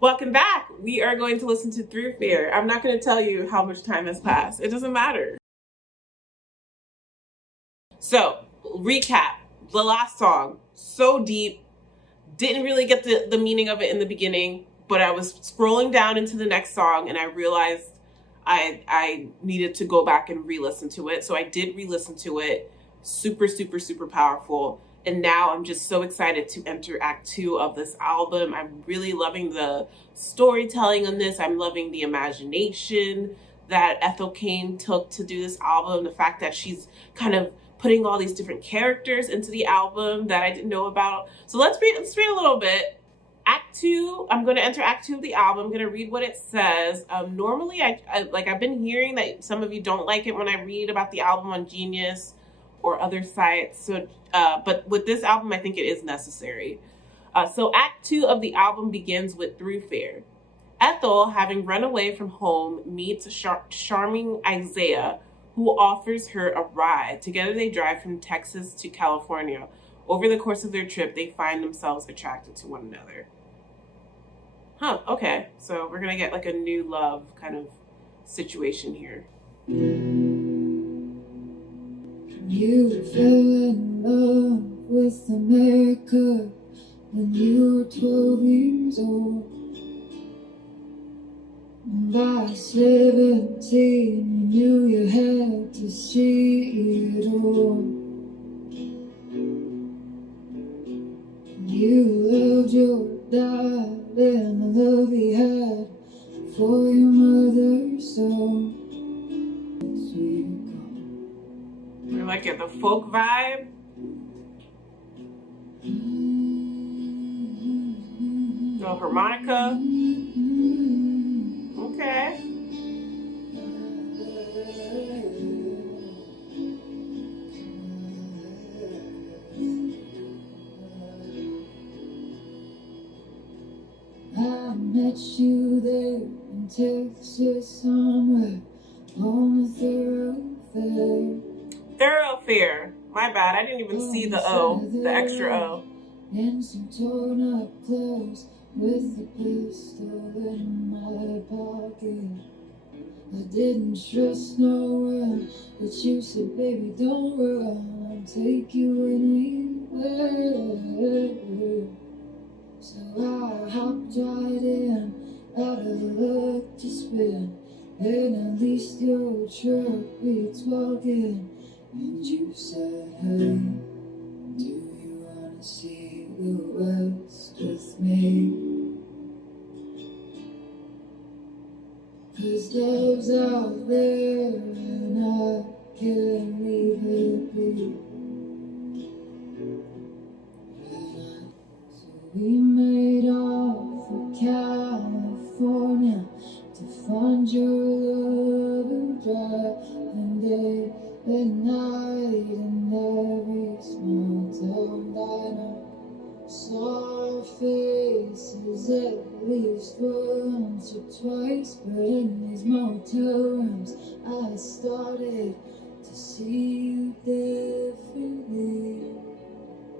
Welcome back. We are going to listen to Through Fear. I'm not going to tell you how much time has passed. It doesn't matter. So, recap. The last song, so deep. Didn't really get the meaning of it in the beginning, but I was scrolling down into the next song and I realized I needed to go back and re-listen to it. So I did re-listen to it. Super, super, super powerful. And now I'm just so excited to enter Act 2 of this album. I'm really loving the storytelling on this. I'm loving the imagination that Ethel Cain took to do this album. The fact that she's kind of putting all these different characters into the album that I didn't know about. So let's read a little bit. Act 2, I'm going to enter Act 2 of the album. I'm going to read what it says. Normally, I've been hearing that some of you don't like it when I read about the album on Genius or other sites. So, but with this album, I think it is necessary. So Act 2 of the album begins with Through Fear. Ethel, having run away from home, meets charming Isaiah, who offers her a ride. Together they drive from Texas to California. Over the course of their trip, they find themselves attracted to one another. Huh, okay. So we're going to get like a new love kind of situation here. You fell in love with America when you were 12 years old. And by 17, you knew you had to see it all. You loved your dad and the love he had for your mother, so We're like at the folk vibe. Little harmonica. Okay. I met you there in Texas somewhere on the thoroughfare. Thoroughfare. My bad. I didn't even see the O, the extra O. In some torn up clothes with a pistol in my pocket. I didn't trust no one, but you said, baby, don't run, I'll take you anywhere. So I hopped right in, out of luck to spin, and at least your truck beats walking. And you said, hey, do you wanna see the West with me? 'Cause love's out there and I can't leave it be. So we made off for California to find your love, driving day and night in every small town diner. Saw faces at least once or twice, but in these motel rooms I started to see you differently.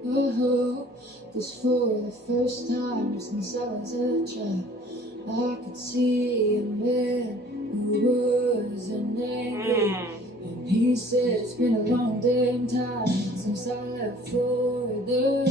Oh, 'cause for the first time since I was a child, I could see a man who wasn't angry. And he said it's been a long damn time since I left Florida.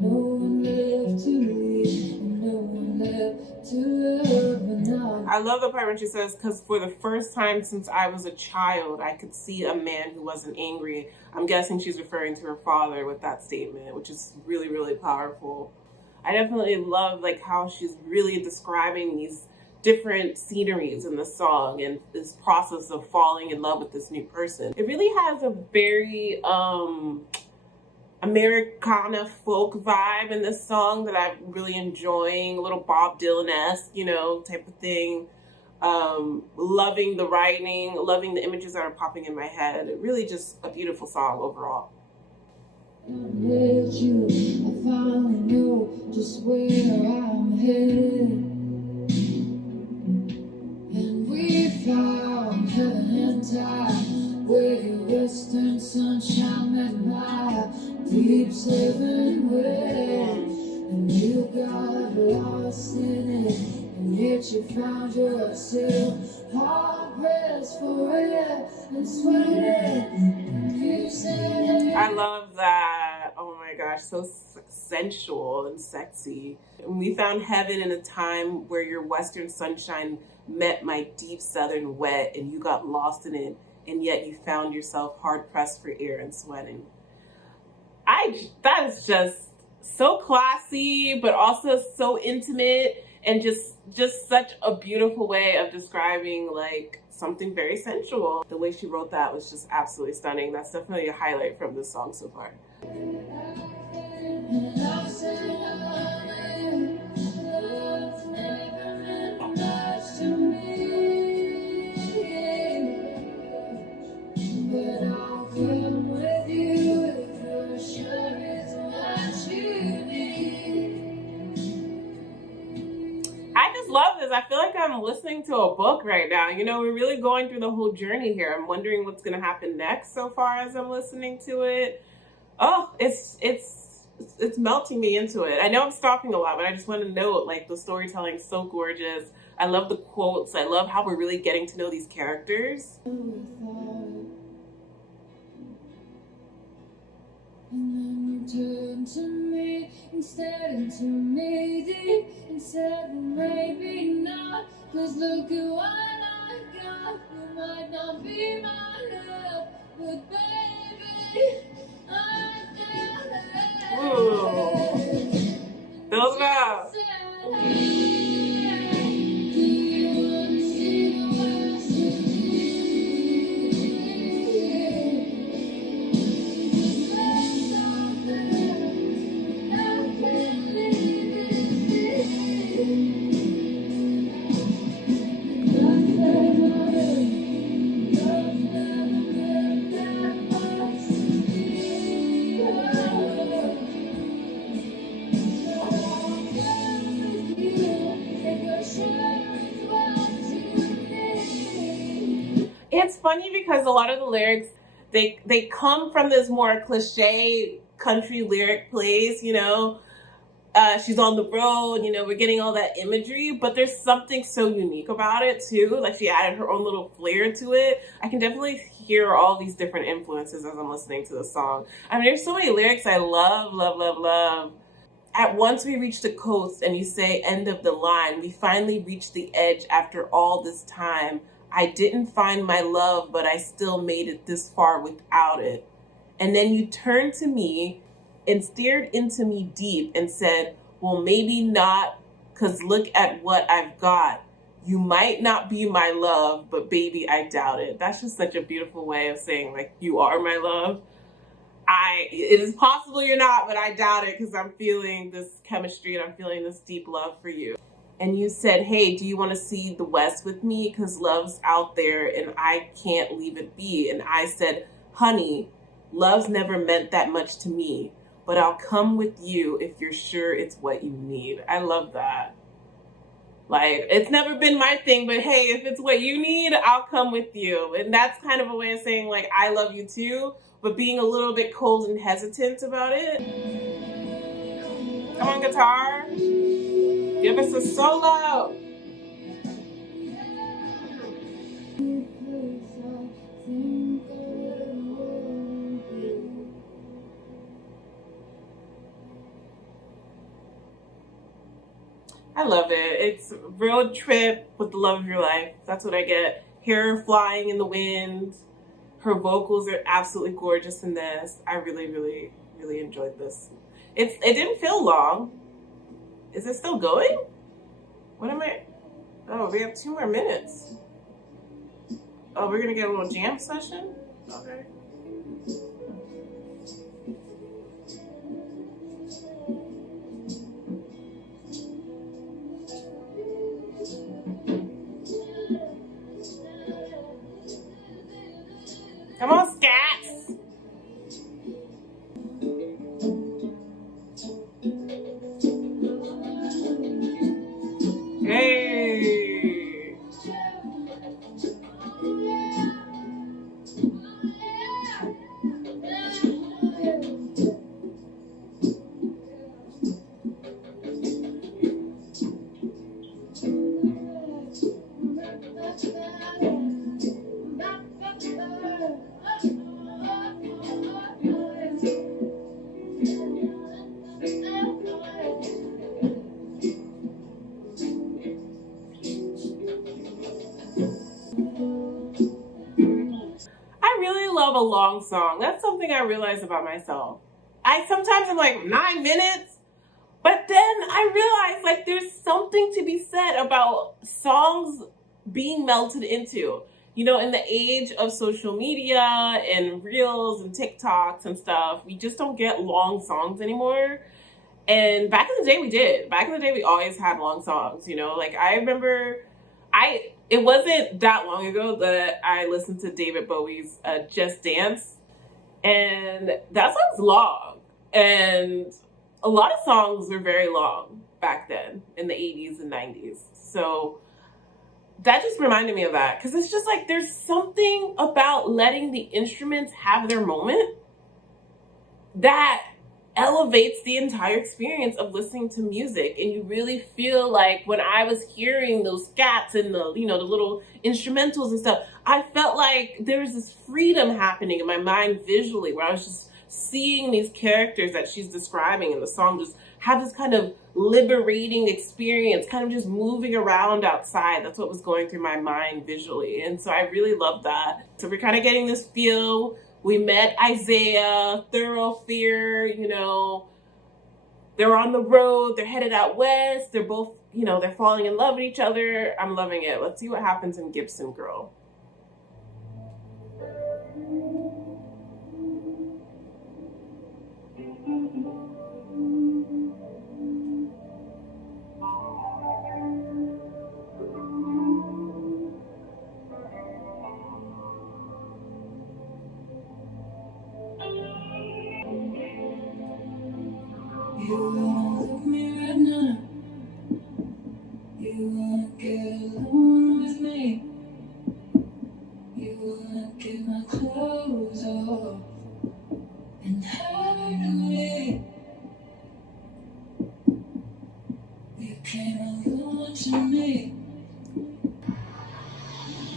No one left to leave and no one left to love. And now I love the part when she says, because for the first time since I was a child, I could see a man who wasn't angry. I'm guessing she's referring to her father with that statement, which is really, really powerful. I definitely love like how she's really describing these different sceneries in the song and this process of falling in love with this new person. It really has a very Americana folk vibe in this song that I'm really enjoying, a little Bob Dylan-esque, type of thing. Loving the writing, loving the images that are popping in my head. Really just a beautiful song overall. I met you, I finally know just where I'm headed. And we found heaven and time, where your western sunshine met my deep southern wind. And you got lost in it, and yet you found yourself hard pressed for it and sweating. You said, I love that. Oh my gosh, so sensual and sexy. And we found heaven in a time where your western sunshine met my deep southern wet, and you got lost in it, and yet you found yourself hard pressed for air and sweating. That is just so classy, but also so intimate, and just such a beautiful way of describing like something very sensual. The way she wrote that was just absolutely stunning. That's definitely a highlight from this song so far. and I said, love's never meant much to me, but I'll come with you if you're sure it's what you need. I just love this. I feel like I'm listening to a book right now. You know, we're really going through the whole journey here. I'm wondering what's going to happen next so far as I'm listening to it. Oh, it's melting me into it. I know I'm stopping a lot, but I just want to note, like, the storytelling is so gorgeous. I love the quotes. I love how we're really getting to know these characters. And then you turned to me instead, and to me deep and said, well, maybe not, 'cause look at what I got. You might not be my love, but baby, I did. Ooh. Build it up. It's funny because a lot of the lyrics, they come from this more cliche country lyric place, you know. She's on the road, you know, we're getting all that imagery, but there's something so unique about it too. Like, she added her own little flair to it. I can definitely hear all these different influences as I'm listening to the song. I mean, there's so many lyrics I love, love, love, love. At once we reach the coast and you say end of the line. We finally reached the edge after all this time. I didn't find my love, but I still made it this far without it. And then you turned to me and stared into me deep and said, well, maybe not, 'cause look at what I've got. You might not be my love, but baby, I doubt it. That's just such a beautiful way of saying, like, you are my love. It is possible you're not, but I doubt it, because I'm feeling this chemistry and I'm feeling this deep love for you. And you said, hey, do you want to see the West with me? Because love's out there and I can't leave it be. And I said, honey, love's never meant that much to me, but I'll come with you if you're sure it's what you need. I love that. Like, it's never been my thing, but hey, if it's what you need, I'll come with you. And that's kind of a way of saying, like, I love you too, but being a little bit cold and hesitant about it. Come on, guitar. Give us a solo. I love it. It's a road trip with the love of your life. That's what I get. Hair flying in the wind. Her vocals are absolutely gorgeous in this. I really, really, really enjoyed this. It didn't feel long. Is it still going? What am I? Oh, we have 2 more minutes. Oh, we're gonna get a little jam session? Okay. Come on, scats! Hey! a long song. That's something I realize about myself. I sometimes am like 9 minutes, but then I realize like there's something to be said about songs being melted into. You know, in the age of social media and reels and TikToks and stuff, we just don't get long songs anymore. And back in the day we did. Back in the day we always had long songs, you know? Like I remember it wasn't that long ago that I listened to David Bowie's Just Dance, and that song's long. And a lot of songs were very long back then in the 80s and 90s. So that just reminded me of that, because it's just like there's something about letting the instruments have their moment that elevates the entire experience of listening to music. And you really feel like when I was hearing those scats and the, you know, the little instrumentals and stuff, I felt like there was this freedom happening in my mind visually, where I was just seeing these characters that she's describing in the song just have this kind of liberating experience, kind of just moving around outside. That's what was going through my mind visually. And so I really love that. So we're kind of getting this feel. We met Isaiah, Thoroughfare, you know, they're on the road, they're headed out west, they're both, you know, they're falling in love with each other. I'm loving it. Let's see what happens in Gibson Girl. You wanna look me right now. You wanna get alone with me. You wanna get my clothes off and hide me. You came alone to me.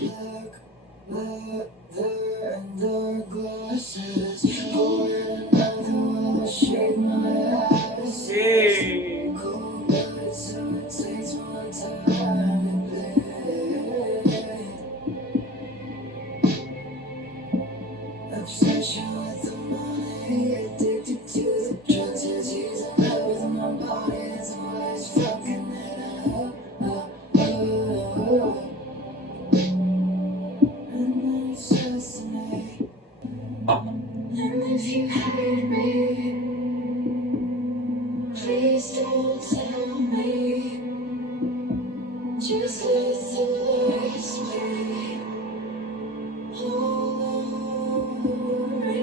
Black leather and dark glasses. Pour another while I shake my eyes. Hey. Cold blooded, so it takes more time to bleed. Obsession with the money, addicted to the drugs, it's using up with my body. It's always fucking it up. And then it says to me, and if you hate me, please don't tell me. Just let the light speak all over me.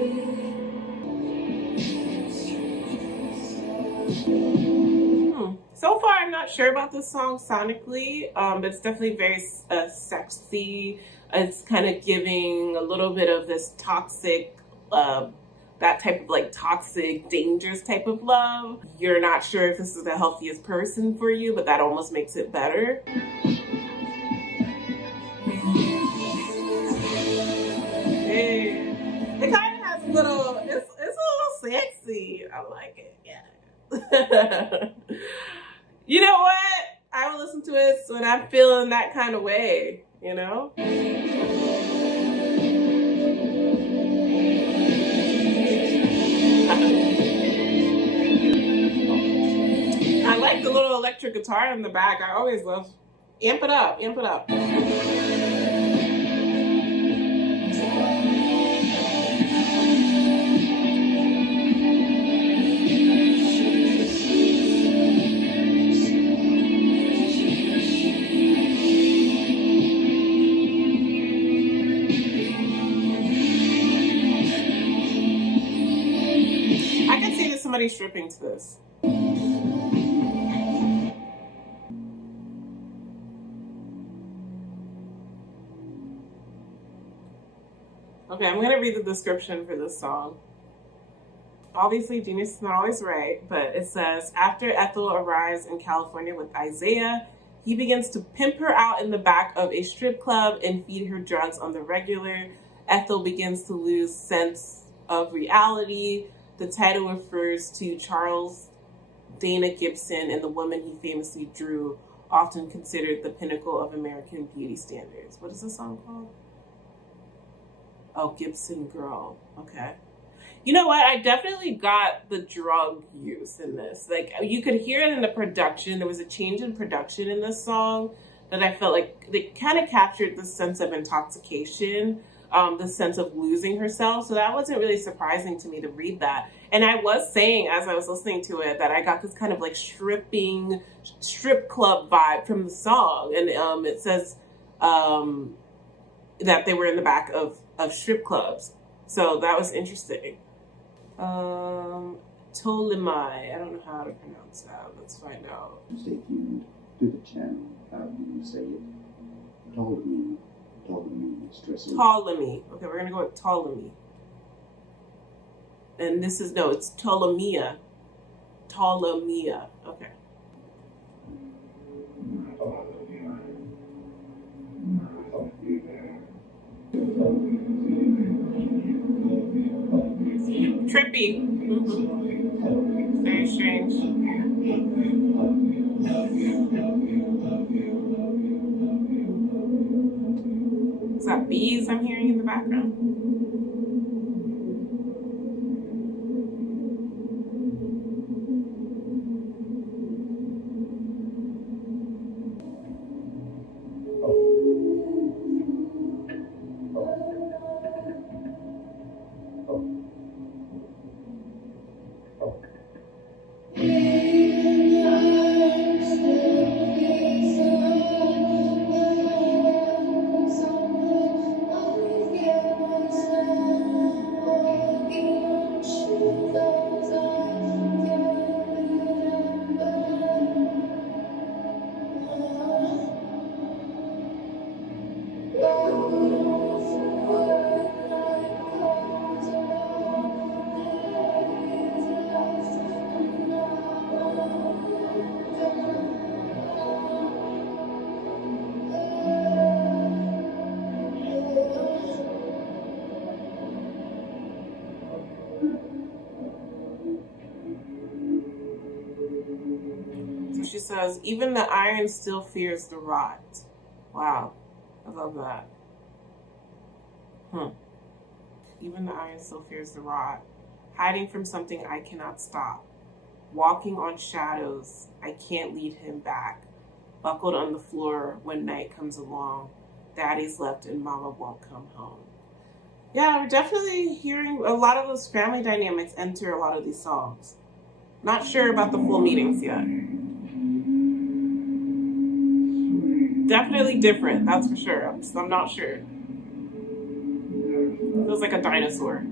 So far, I'm not sure about this song sonically, but it's definitely very sexy. It's kind of giving a little bit of this toxic, that type of like toxic, dangerous type of love. You're not sure if this is the healthiest person for you, but that almost makes it better. Hey. It kind of has a little, it's a little sexy. I like it, yeah. You know what? I will listen to it when I'm feeling that kind of way, you know? I like the little electric guitar in the back. I always love, amp it up, amp it up. I can see somebody stripping to this. Okay, I'm going to read the description for this song. Obviously, genius is not always right, but it says, after Ethel arrives in California with Isaiah, he begins to pimp her out in the back of a strip club and feed her drugs on the regular. Ethel begins to lose sense of reality. The title refers to Charles Dana Gibson and the woman he famously drew, often considered the pinnacle of American beauty standards. What is the song called? Oh, Gibson Girl. Okay. You know what? I definitely got the drug use in this. Like, you could hear it in the production. There was a change in production in this song that I felt like they kind of captured the sense of intoxication, the sense of losing herself. So that wasn't really surprising to me to read that. And I was saying, as I was listening to it, that I got this kind of like strip club vibe from the song. And it says that they were in the back of strip clubs. So that was interesting. Ptolemy. I don't know how to pronounce that. Let's find out. Stay tuned to the channel. How do you say it? Ptolemy. Ptolemy. Okay, we're gonna go with Ptolemy. And this is it's Ptolemia. Okay. Trippy. Mm-hmm. Very strange. Is that bees I'm hearing in the background? She says, even the iron still fears the rot. Wow. I love that. Even the iron still fears the rot. Hiding from something I cannot stop. Walking on shadows, I can't lead him back. Buckled on the floor when night comes along. Daddy's left and mama won't come home. Yeah, we're definitely hearing a lot of those family dynamics enter a lot of these songs. Not sure about the full meanings yet. Definitely different, that's for sure. I'm not sure. Feels like a dinosaur.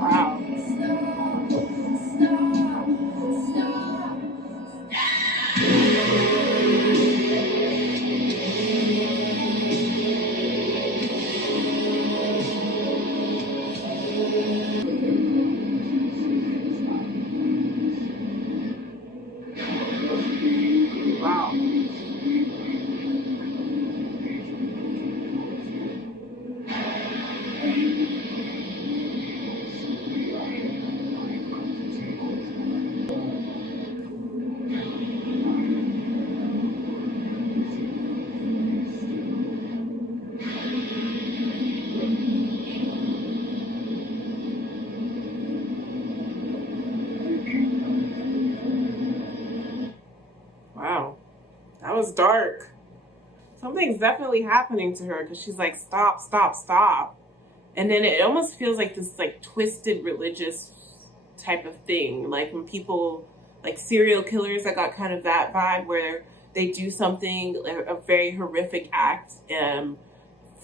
Wow. Wow. Wow. That was dark. Something's definitely happening to her because she's like, stop, stop, stop. And then it almost feels like this like twisted religious type of thing. Like when people, like serial killers, I got kind of that vibe where they do something, a very horrific act in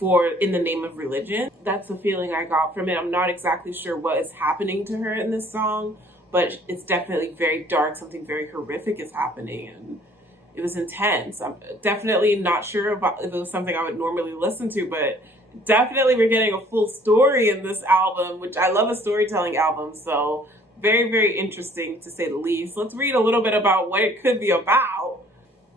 the name of religion. That's the feeling I got from it. I'm not exactly sure what is happening to her in this song, but it's definitely very dark. Something very horrific is happening, and it was intense. I'm definitely not sure if it was something I would normally listen to, but definitely we're getting a full story in this album, which I love a storytelling album. So very, very interesting to say the least. Let's read a little bit about what it could be about.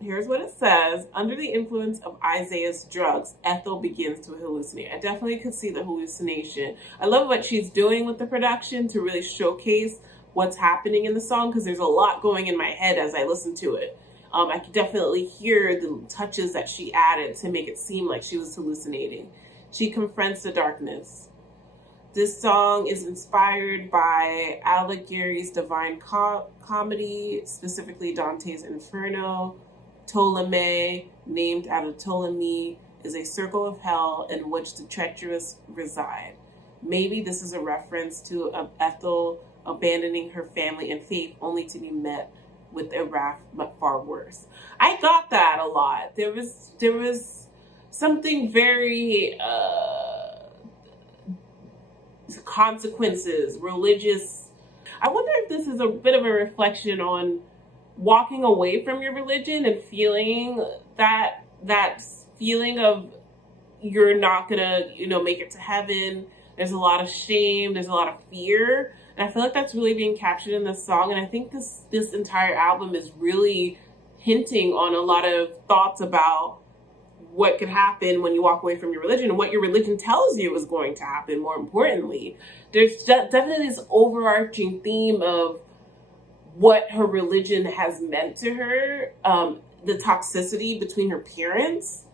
Here's what it says. Under the influence of Isaiah's drugs, Ethel begins to hallucinate. I definitely could see the hallucination. I love what she's doing with the production to really showcase what's happening in the song, because there's a lot going in my head as I listen to it. I could definitely hear the touches that she added to make it seem like she was hallucinating. She confronts the darkness. This song is inspired by Alighieri's Divine Comedy, specifically Dante's Inferno. Ptolemy, named out of Ptolemy, is a circle of hell in which the treacherous reside. Maybe this is a reference to Ethel abandoning her family and faith only to be met with a wrath but far worse. I got that a lot. There was something very consequences, religious. I wonder if this is a bit of a reflection on walking away from your religion and feeling that feeling of you're not gonna, make it to heaven. There's a lot of shame, there's a lot of fear. And I feel like that's really being captured in this song. And I think this entire album is really hinting on a lot of thoughts about what could happen when you walk away from your religion and what your religion tells you is going to happen. More importantly, there's definitely this overarching theme of what her religion has meant to her, the toxicity between her parents,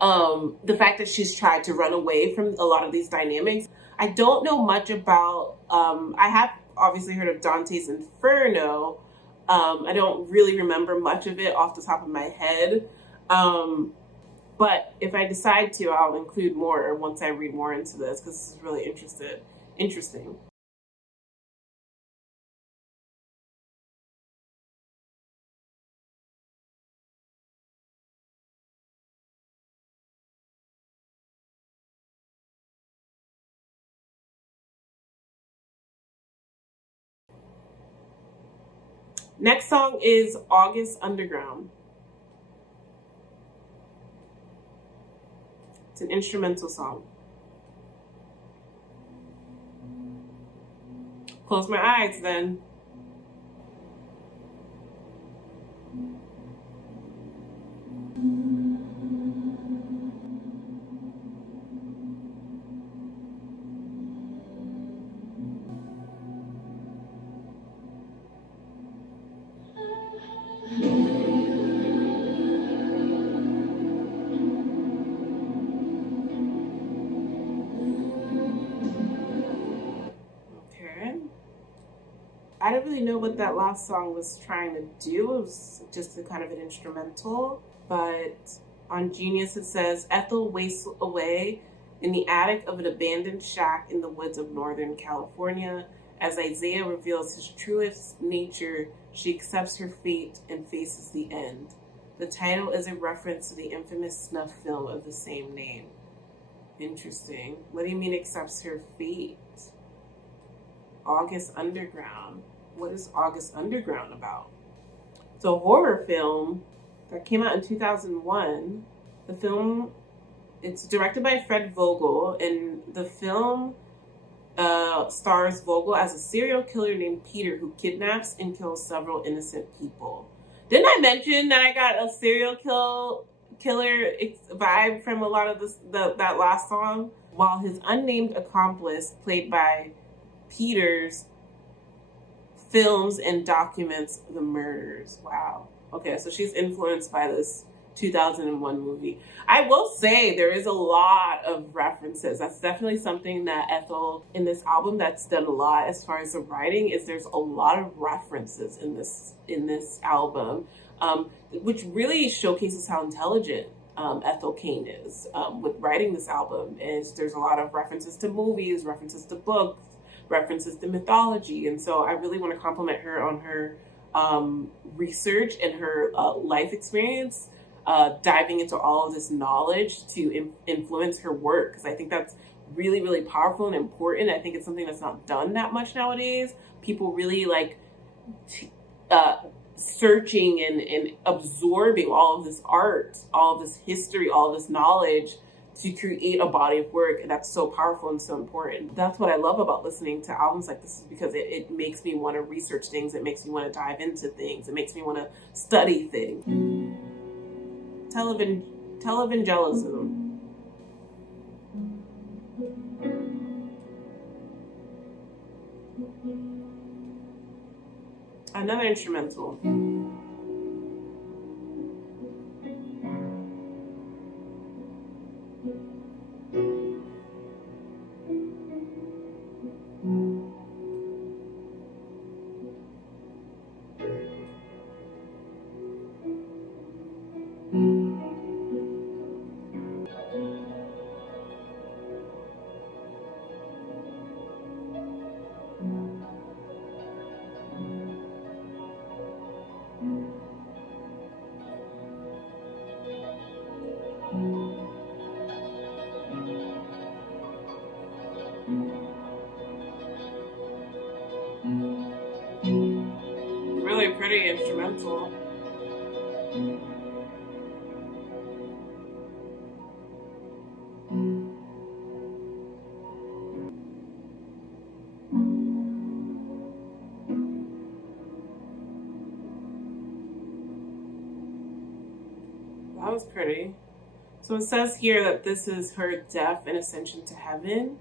the fact that she's tried to run away from a lot of these dynamics. I don't know much about, I have obviously heard of Dante's Inferno. I don't really remember much of it off the top of my head. But if I decide to, I'll include more once I read more into this, because this is really interesting. Next song is August Underground. It's an instrumental song. Close my eyes then. I didn't really know what that last song was trying to do. It was just a kind of an instrumental. But on Genius it says, Ethel wastes away in the attic of an abandoned shack in the woods of Northern California. As Isaiah reveals his truest nature, she accepts her fate and faces the end. The title is a reference to the infamous snuff film of the same name. Interesting. What do you mean accepts her fate? August Underground. What is August Underground about? It's a horror film that came out in 2001. The film, it's directed by Fred Vogel, and the film stars Vogel as a serial killer named Peter who kidnaps and kills several innocent people. Didn't I mention that I got a serial killer vibe from a lot of that last song? While his unnamed accomplice, played by Peters, films and documents the murders. Wow. Okay, so she's influenced by this 2001 movie. I will say there is a lot of references. That's definitely something that Ethel, in this album, that's done a lot as far as the writing, is there's a lot of references in this album, which really showcases how intelligent Ethel Cain is with writing this album. And there's a lot of references to movies, references to books, references to mythology. And so I really want to compliment her on her research and her life experience, diving into all of this knowledge to influence her work, because I think that's really, really powerful and important. I think it's something that's not done that much nowadays. People really like searching and absorbing all of this art, all of this history, all of this knowledge to create a body of work. And that's so powerful and so important. That's what I love about listening to albums like this, is because it makes me want to research things. It makes me want to dive into things. It makes me want to study things. televangelism. Another instrumental. Really pretty instrumental. That was pretty. So it says here that this is her death and ascension to heaven.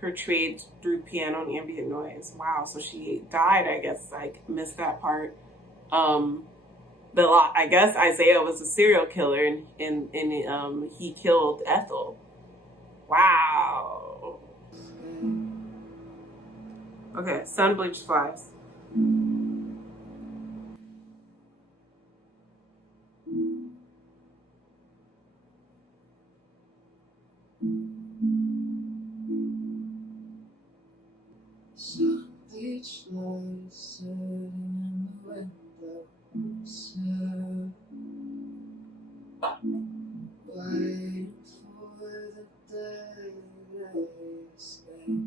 Her trade through piano and ambient noise. Wow, so she died, I guess. I missed that part. But I guess Isaiah was a serial killer and he killed Ethel. Wow. Okay, sun bleached flies. Sun bleached flies sitting in the window, waiting for the day they escape.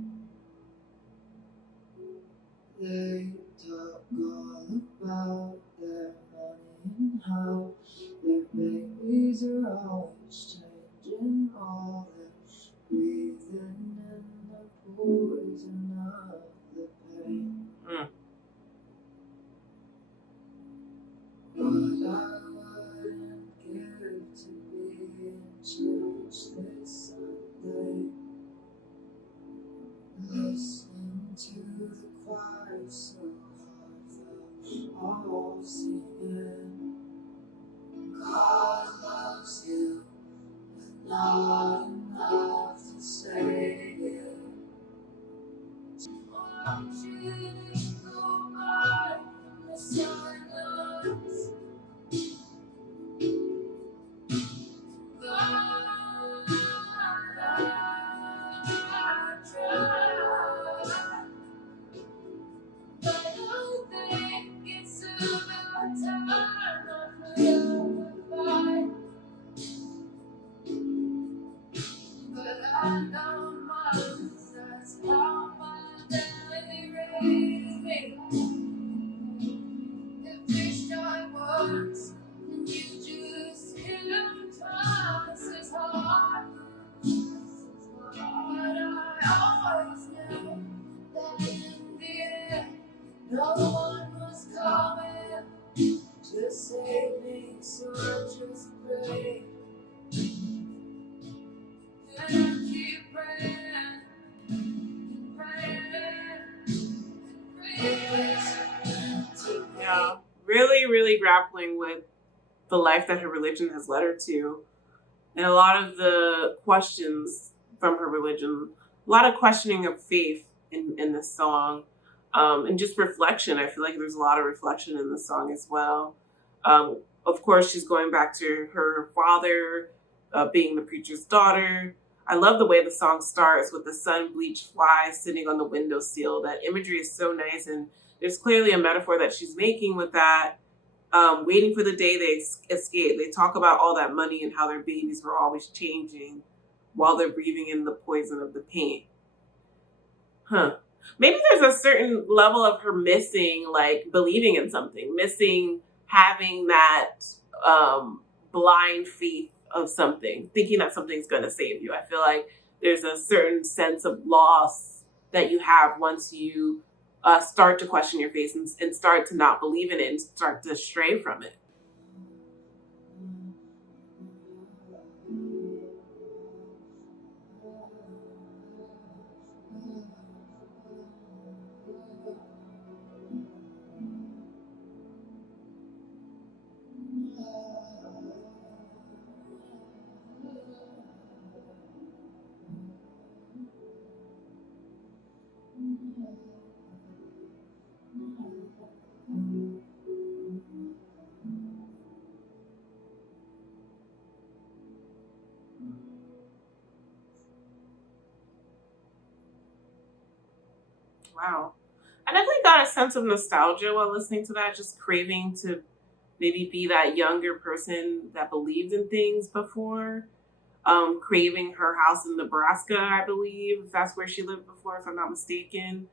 They talk all about their money and how their babies are always changing, all that breathing in the poison of the pain. But I wouldn't give to be in church this Sunday, listening to the choir so heartfelt, all singing. God loves you, but not enough to save you. Watch it go by from the silence. No one was coming to save me, so I just prayed and keep praying, Yeah, really grappling with the life that her religion has led her to, and a lot of the questions from her religion, a lot of questioning of faith in this song, and just reflection. I feel like there's a lot of reflection in the song as well. Of course, she's going back to her father, being the preacher's daughter. I love the way the song starts with the sun-bleached fly sitting on the windowsill. That imagery is so nice, and there's clearly a metaphor that she's making with that. Waiting for the day they escape. They talk about all that money and how their babies were always changing while they're breathing in the poison of the pain. Maybe there's a certain level of her missing, like, believing in something, missing having that blind faith of something, thinking that something's going to save you. I feel like there's a certain sense of loss that you have once you start to question your faith and start to not believe in it and start to stray from it. Wow. I definitely got a sense of nostalgia while listening to that, just craving to maybe be that younger person that believed in things before. Craving her house in Nebraska, I believe. If that's where she lived before, if I'm not mistaken.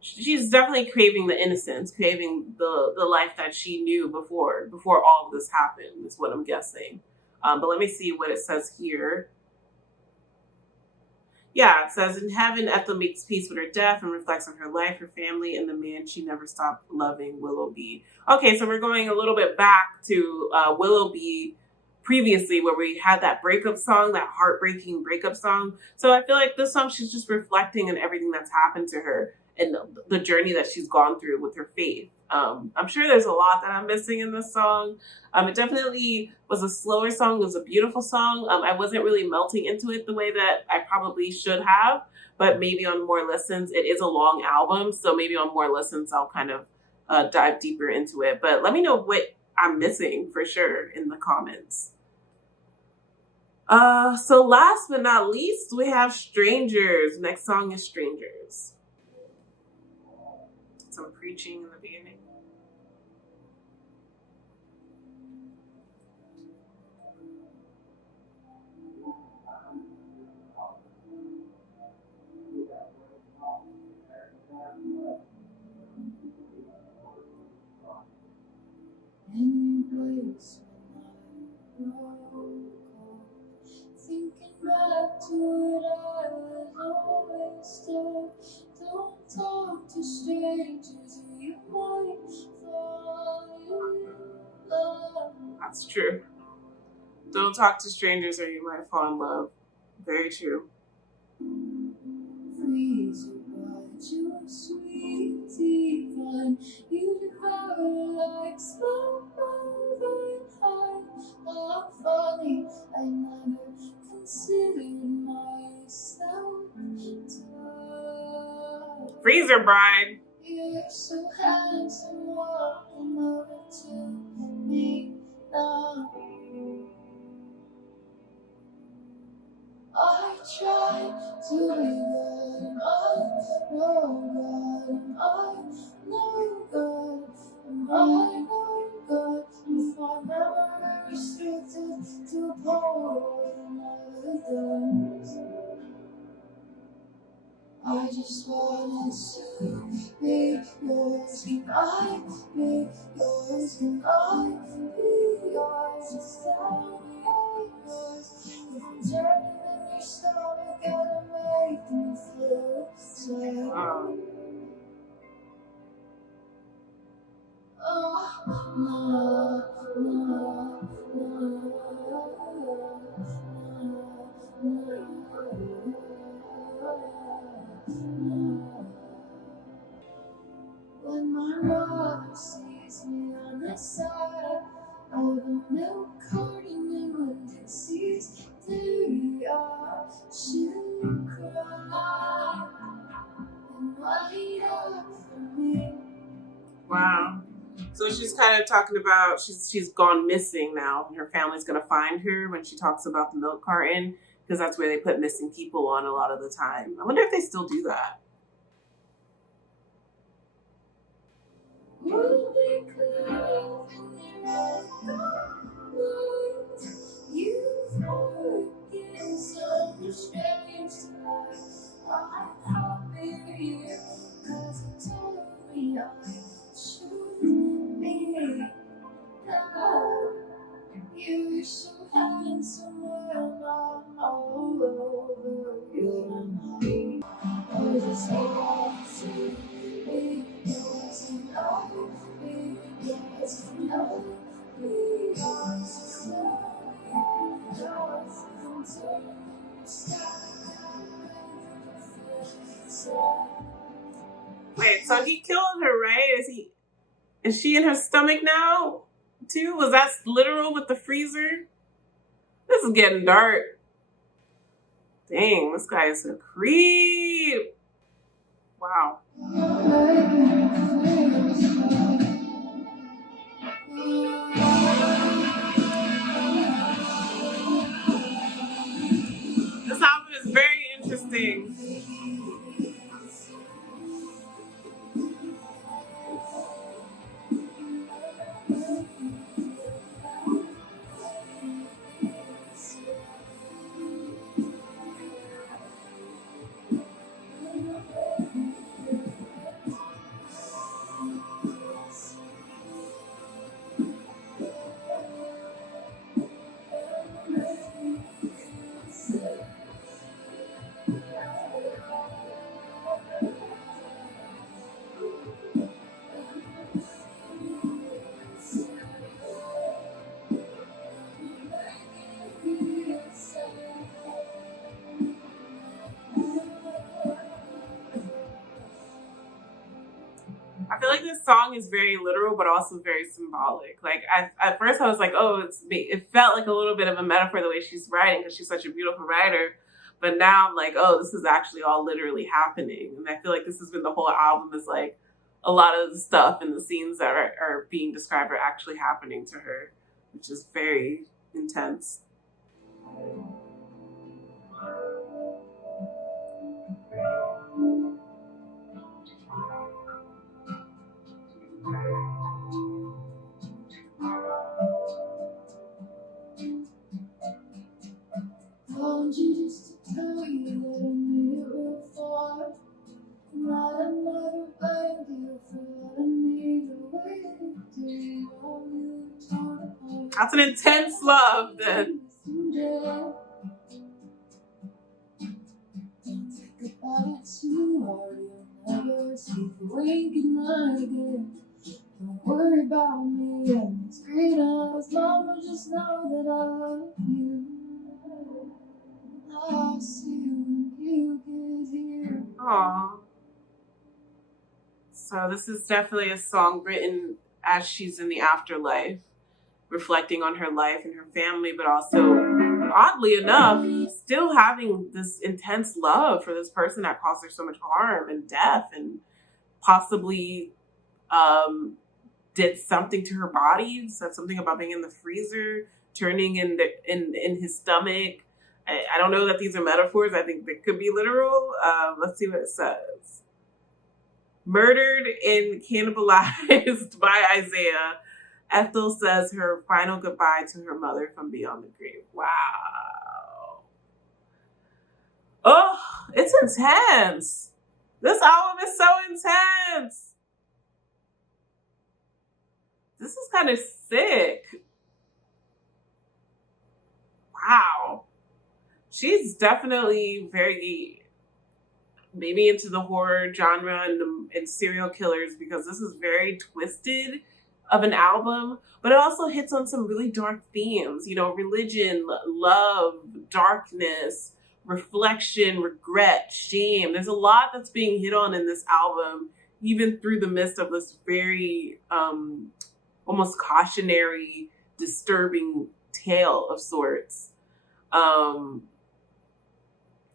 She's definitely craving the innocence, craving the life that she knew before all of this happened, is what I'm guessing. But let me see what it says here. Yeah, it says, in heaven, Ethel makes peace with her death and reflects on her life, her family, and the man she never stopped loving, Willoughby. Okay, so we're going a little bit back to Willoughby previously, where we had that breakup song, that heartbreaking breakup song. So I feel like this song, she's just reflecting on everything that's happened to her and the journey that she's gone through with her faith. I'm sure there's a lot that I'm missing in this song. It definitely was a slower song. It was a beautiful song. I wasn't really melting into it the way that I probably should have, but maybe on more listens, it is a long album. So maybe on more listens, I'll kind of dive deeper into it. But let me know what I'm missing for sure in the comments. So last but not least, we have Strangers. Next song is Strangers. Some preaching in the beginning. Any place when I broke, thinking back to it, I was always there. Don't talk to strangers, or you might fall in love. That's true. Don't talk to strangers or you might fall in love. Very true. Freeze your your sweet divine, you devour like smoke over high. Oh, funny, I never considered myself tired. Freezer Bride. You're so handsome, walking over to me now. I try to be good, and I know God, and I know God, and I know God. With my memory restricted to a pole that never does. I just wanted to be yours. Can I be yours? Can I be yours? Just tell me I'm yours. If I'm turning in your stomach, gotta make me feel sad. Oh, no, no, when my mother sees me on the side of a milk carton and when Dixie's day she'll cry and light up for me. Wow. So she's kind of talking about she's gone missing now, and her family's gonna find her when she talks about the milk carton, because that's where they put missing people on a lot of the time. I wonder if they still do that. We'll be close in the night. You forget some strange life. I'm happy here, 'cause you told me I should be now. You're so handsome when I'm all over you. I just want to be yours and I be yours and I be yours. Yours until you stop. Wait, so he killed her, right? Is she in her stomach now too? Was that literal with the freezer? This is getting dark. Dang, this guy is a creep. Wow. This album is very interesting. I feel like this song is very literal, but also very symbolic. Like at first I was like, oh, it felt like a little bit of a metaphor the way she's writing because she's such a beautiful writer. But now I'm like, oh, this is actually all literally happening. And I feel like this has been the whole album is like a lot of the stuff and the scenes that are being described are actually happening to her, which is very intense. Found you just to tell you that I made it real far. Not another thank you for letting me the way you did. All you torn apart. That's an intense love then. Don't think about it too hard. You'll never see the winking eye again. Don't worry about me and these green eyes. Mama, just know that I love you. I'll see you when you get here. Aww. So this is definitely a song written as she's in the afterlife, reflecting on her life and her family, but also, oddly enough, still having this intense love for this person that caused her so much harm and death and possibly did something to her body, said something about being in the freezer, turning in his stomach. I don't know that these are metaphors. I think they could be literal. Let's see what it says. Murdered and cannibalized by Isaiah, Ethel says her final goodbye to her mother from beyond the grave. Wow. Oh, it's intense. This album is so intense. This is kind of sick. Wow. She's definitely very maybe into the horror genre and serial killers because this is very twisted of an album, but it also hits on some really dark themes, you know, religion, love, darkness, reflection, regret, shame. There's a lot that's being hit on in this album, even through the midst of this very almost cautionary, disturbing tale of sorts.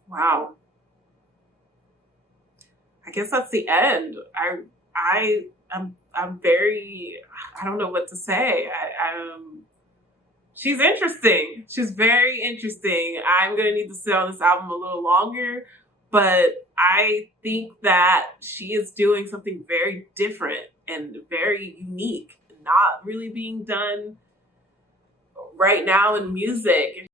Wow. I guess that's the end. I'm very, I don't know what to say. She's interesting. She's very interesting. I'm going to need to sit on this album a little longer, but I think that she is doing something very different and very unique, not really being done right now in music.